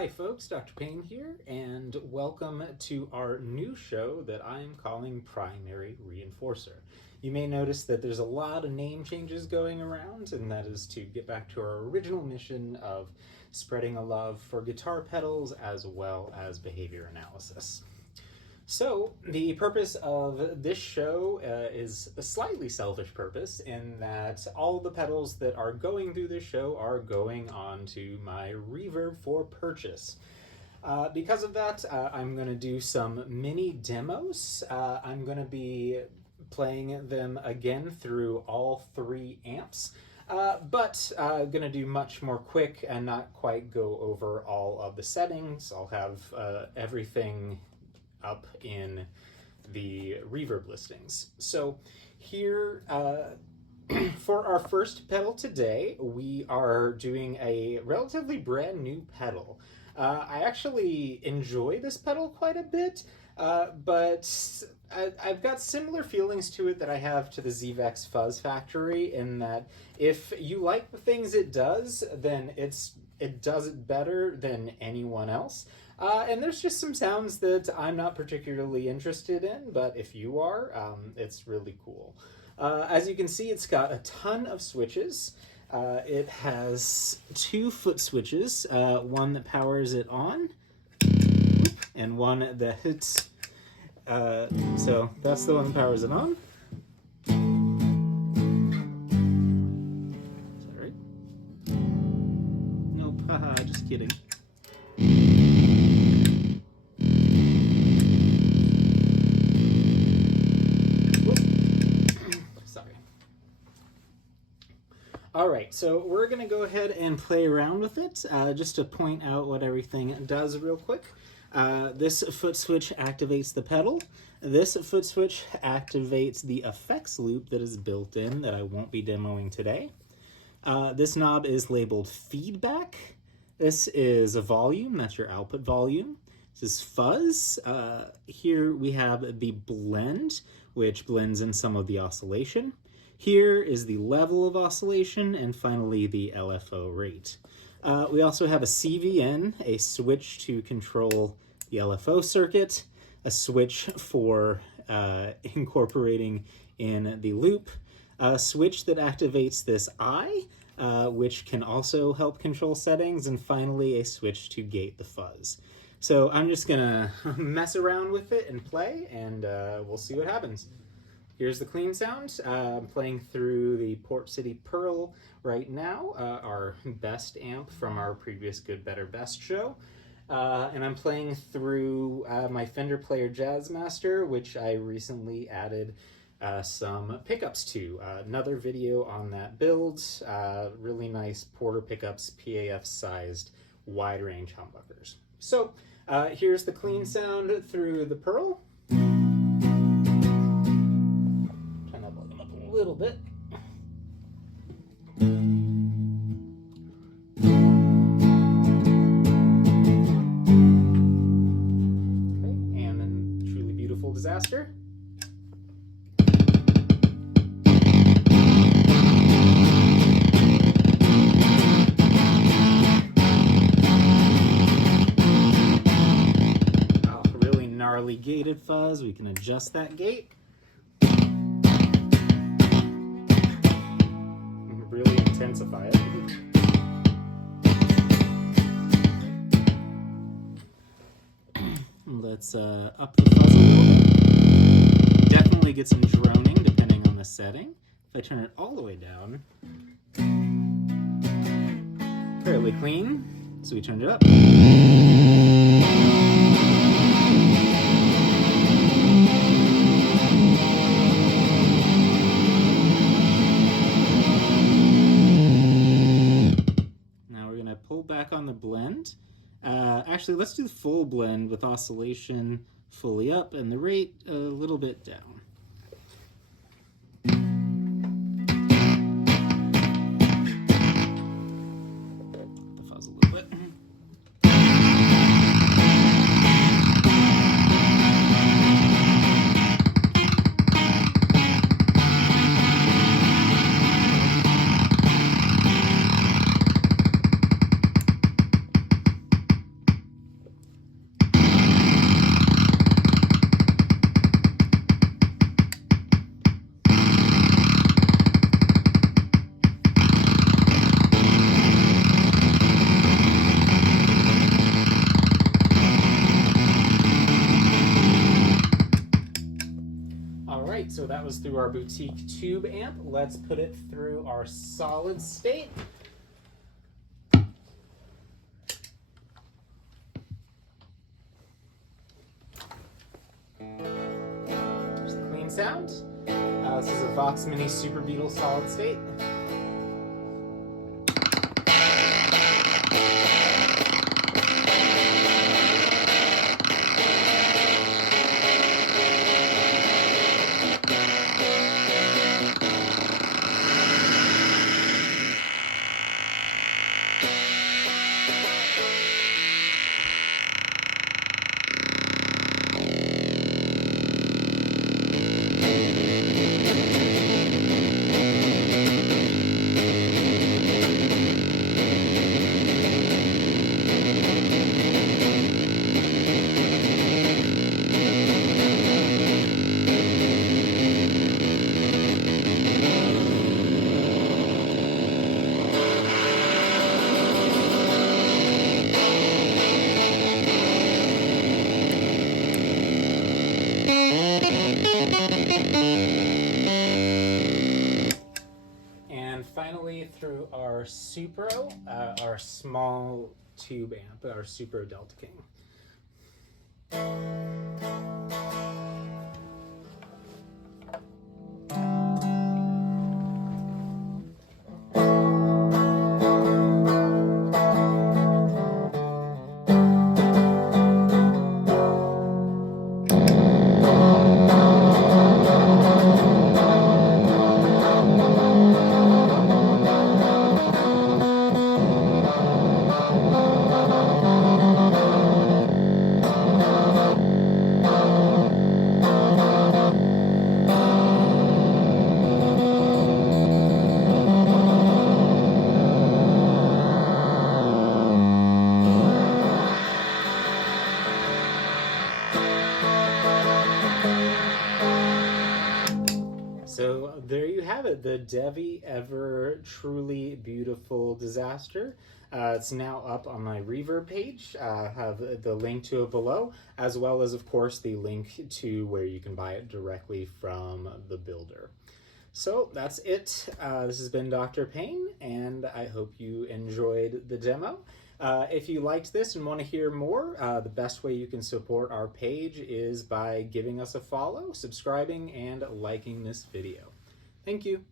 Hi folks, Dr. Payne here, and welcome to our new show that I am calling Primary Reinforcer. You may notice that there's a lot of name changes going around, and that is to get back to our original mission of spreading a love for guitar pedals as well as behavior analysis. So, the purpose of this show is a slightly selfish purpose in that all the pedals that are going through this show are going on to my Reverb for purchase. Because of that, I'm going to do some mini demos. I'm going to be playing them again through all three amps. But going to do much more quick and not quite go over all of the settings. I'll have everything up in the reverb listings. So here for our first pedal today, we are doing a relatively brand new pedal. I actually enjoy this pedal quite a bit, but I've got similar feelings to it that I have to the ZVEX Fuzz Factory, in that if you like the things it does, then it does it better than anyone else. And there's just some sounds that I'm not particularly interested in, but if you are, it's really cool. As you can see, it's got a ton of switches. It has two foot switches, one that powers it on, and one that hits. So that's the one that powers it on. Is that right? Nope, haha, just kidding. Alright, so we're going to go ahead and play around with it, just to point out what everything does real quick. This foot switch activates the pedal. This foot switch activates the effects loop that is built in that I won't be demoing today. This knob is labeled feedback. This is a volume, that's your output volume. This is fuzz. Here we have the blend, which blends in some of the oscillation. Here is the level of oscillation, and finally the LFO rate. We also have a CVN, a switch to control the LFO circuit, a switch for incorporating in the loop, a switch that activates this I, which can also help control settings, and finally a switch to gate the fuzz. So I'm just gonna mess around with it and play, and we'll see what happens. Here's the clean sound. I'm playing through the Port City Pearl right now, our best amp from our previous Good, Better, Best show. And I'm playing through my Fender Player Jazzmaster, which I recently added some pickups to. Another video on that build. Really nice Porter pickups, PAF-sized wide range humbuckers. So here's the clean sound through the Pearl. A little bit. Okay, and then Truly Beautiful Disaster. Oh, really gnarly gated fuzz. We can adjust that gate. Really intensify it. Let's up the fuzz a little bit. Definitely get some droning depending on the setting. If I turn it all the way down, fairly clean. So we turned it up. Pull back on the blend. Actually, let's do the full blend with oscillation fully up and the rate a little bit down. The fuzz a little bit. through our boutique tube amp. Let's put it through our solid state. There's the clean sound. This is a Vox Mini Super Beetle solid state. Finally, through our Supro, our small tube amp, our Supro Delta King. So there you have it, the Devi Ever Truly Beautiful Disaster. It's now up on my Reverb page. I have the link to it below, as well as, of course, the link to where you can buy it directly from the builder. So that's it. This has been Dr. Payne, and I hope you enjoyed the demo. If you liked this and want to hear more, the best way you can support our page is by giving us a follow, subscribing, and liking this video. Thank you.